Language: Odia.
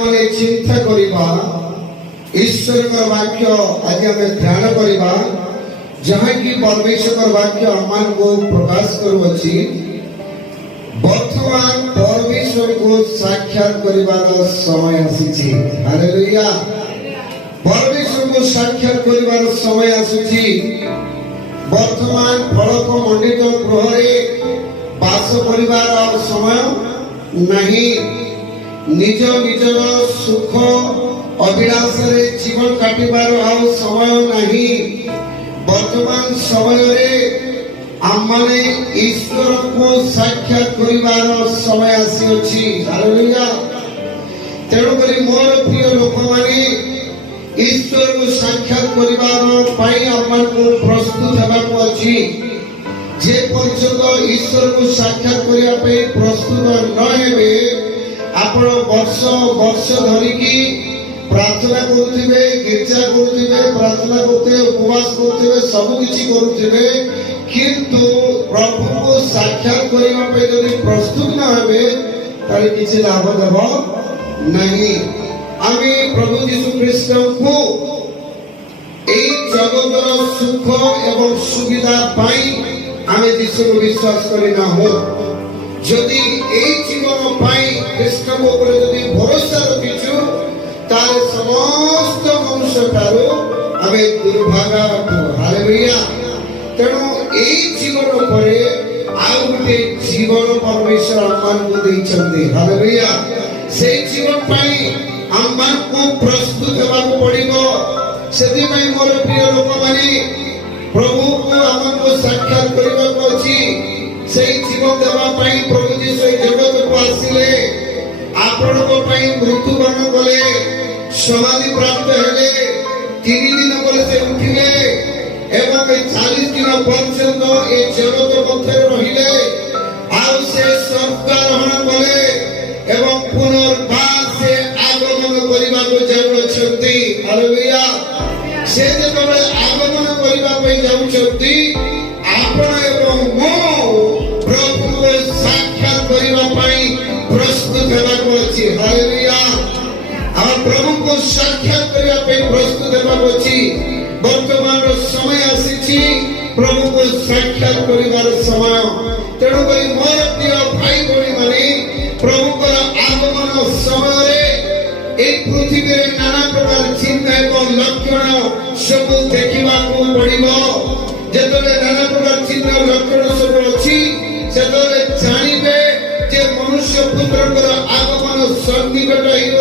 ମାନେ ଚିନ୍ତା କରିବା ଈଶ୍ୱରଙ୍କ ବାକ୍ୟ ଆଜି ଆମେ ଧ୍ୟାନ କରିବା ଯାହାକି ପରମେଶ୍ୱରଙ୍କ ବାକ୍ୟ ଆମମାନଙ୍କୁ ପ୍ରକାଶ କରୁଅଛି। ବର୍ତ୍ତମାନ ପରମେଶ୍ୱରକୁ ସାକ୍ଷାତ କରିବାର ସମୟ ଆସିଛି। ହାଲେଲୁୟା। ପରମେଶ୍ୱରକୁ ସାକ୍ଷାତ କରିବାର ସମୟ ଆସୁଛି। ବର୍ତ୍ତମାନ ଫଳକ ମଣ୍ଡିତ ଗୃହରେ ବାସ କରିବାର ସମୟ ନାହିଁ। ନିଜ ନିଜର ସୁଖ ଅଭିଳାଷରେ ଜୀବନ କାଟିବାର ଆଉ ସମୟ ନାହିଁ। ବର୍ତ୍ତମାନ ସମୟରେ ଆମମାନେ ଈଶ୍ୱରଙ୍କୁ ସାକ୍ଷାତ କରିବାର ସମୟ ଆସିଅଛି। ହାଲେଲୁୟା। ତେଣୁକରି ମୋର ପ୍ରିୟ ଲୋକମାନେ ଈଶ୍ୱରଙ୍କୁ ସାକ୍ଷାତ କରିବା ପାଇଁ ଆମମାନଙ୍କୁ ପ୍ରସ୍ତୁତ ହେବାକୁ ଅଛି। ଯେ ପର୍ଯ୍ୟନ୍ତ ଈଶ୍ୱରକୁ ସାକ୍ଷାତ କରିବା ପାଇଁ ପ୍ରସ୍ତୁତ ନ ହେବେ ଆପଣ ବର୍ଷ ବର୍ଷ ଧରିକି ପ୍ରାର୍ଥନା କରୁଥିବେ, ଗୀର୍ଜା କରୁଥିବେ, ପ୍ରାର୍ଥନା କରୁଥିବେ, ଉପବାସ କରୁଥିବେ, ସବୁ କିଛି କରୁଥିବେ, କିନ୍ତୁ ପ୍ରଭୁଙ୍କୁ ସାକ୍ଷାତ କରିବା ପାଇଁ ଯଦି ପ୍ରସ୍ତୁତ ନ ହେବେ ତାହେଲେ କିଛି ଲାଭ ଦେବ ନାହିଁ। ଆମେ ପ୍ରଭୁ ଯୀଶୁ ଖ୍ରୀଷ୍ଟଙ୍କୁ ଏହି ଜଗତର ସୁଖ ଏବଂ ସୁବିଧା ପାଇଁ ଆମେ ଯୀଶୁକୁ ବିଶ୍ୱାସ କରିନାହୁଁ। ଯଦି এই জীবন পাই খ্রিস্টଙ୍କ ଉପରେ যদি ভরসা ରଖିଛୁ ତାହେଲେ ସମସ୍ତ ମନୁଷ୍ୟ ଠାରୁ ଆମେ ଦୁର୍ଭାଗା ଅଟୁ। ହାଲେଲୁୟା। ତେଣୁ এই ଜୀବନ ପରେ ଆଉ ଗୋଟେ ଜୀବନ ପରମେଶ୍ୱର ଆମମାନଙ୍କୁ ଦେଇଛନ୍ତି। ହାଲେଲୁୟା। ସେଇ ଜୀବନ ପାଇଁ ଆମମାନଙ୍କୁ ପ୍ରସ୍ତୁତ ହେବାକୁ ପଡ଼ିବ। ସେଥିପାଇଁ ମୋର ପ୍ରିୟ ଲୋକମାନେ ପ୍ରଭୁକୁ ଆମକୁ ସାକ୍ଷାତ କରିବାକୁ ଅଛି। সেই জীবন দেওয়া পাই প্রভু যীশু এই জগতକୁ ଆସିଲେ, ଆପଣଙ୍କ ପାଇଁ ମୃତ୍ୟୁବରଣ କଲେ, ସମାଧି ପ୍ରାପ୍ତ ହେଲେ, 3 ଦିନ ପରେ ସେ ଉଠିଲେ ଏବଂ 40 ଦିନ ପର୍ଯ୍ୟନ୍ତ ଏ ଜଗତ ମଧ୍ୟରେ ରହିଲେ। ଆଉ ସେ ସ୍ୱର୍ଗାରୋହଣ କଲେ ଏବଂ ପୁନର୍ବାର ସେ ଆଗମନ କରିବାକୁ ଯାଉଅଛନ୍ତି। ହାଲେଲୁୟା। ସେ ଯେତେବେଳେ ଆଗମନ କରିବା ପାଇଁ ଯାଉଛନ୍ତି ଆପଣ ଏବଂ ମୁଁ ପ୍ରଭୁଙ୍କୁ ସାକ୍ଷାତ କରିବା ପାଇଁ ପ୍ରସ୍ତୁତ ହେବାକୁ ଅଛି। ହାଲେଲୁୟା। ଆଉ ପ୍ରଭୁଙ୍କୁ ସାକ୍ଷାତ କରିବା ପାଇଁ ପ୍ରସ୍ତୁତ ହେବାକୁ ଅଛି। ବର୍ତ୍ତମାନର ସମୟ ଆସିଛି ପ୍ରଭୁଙ୍କୁ ସାକ୍ଷାତ କରିବାର ସମୟ। ତେଣୁକରି ମୋର ପ୍ରିୟ ଭାଇ ଭଉଣୀମାନେ ପ୍ରଭୁଙ୍କର ଆଗମନ ସମୟରେ এই ପୃଥିବୀରେ ନାନା ପ୍ରକାର ଚିହ୍ନ ଏବଂ ଲକ୍ଷଣ ସବୁ ଦେଖିବାକୁ ପଡ଼ିବ। ଯେତେବେଳେ ନାନା ପ୍ରକାର ଚିହ୍ନ ଲକ୍ଷଣ ସବୁ ଅଛି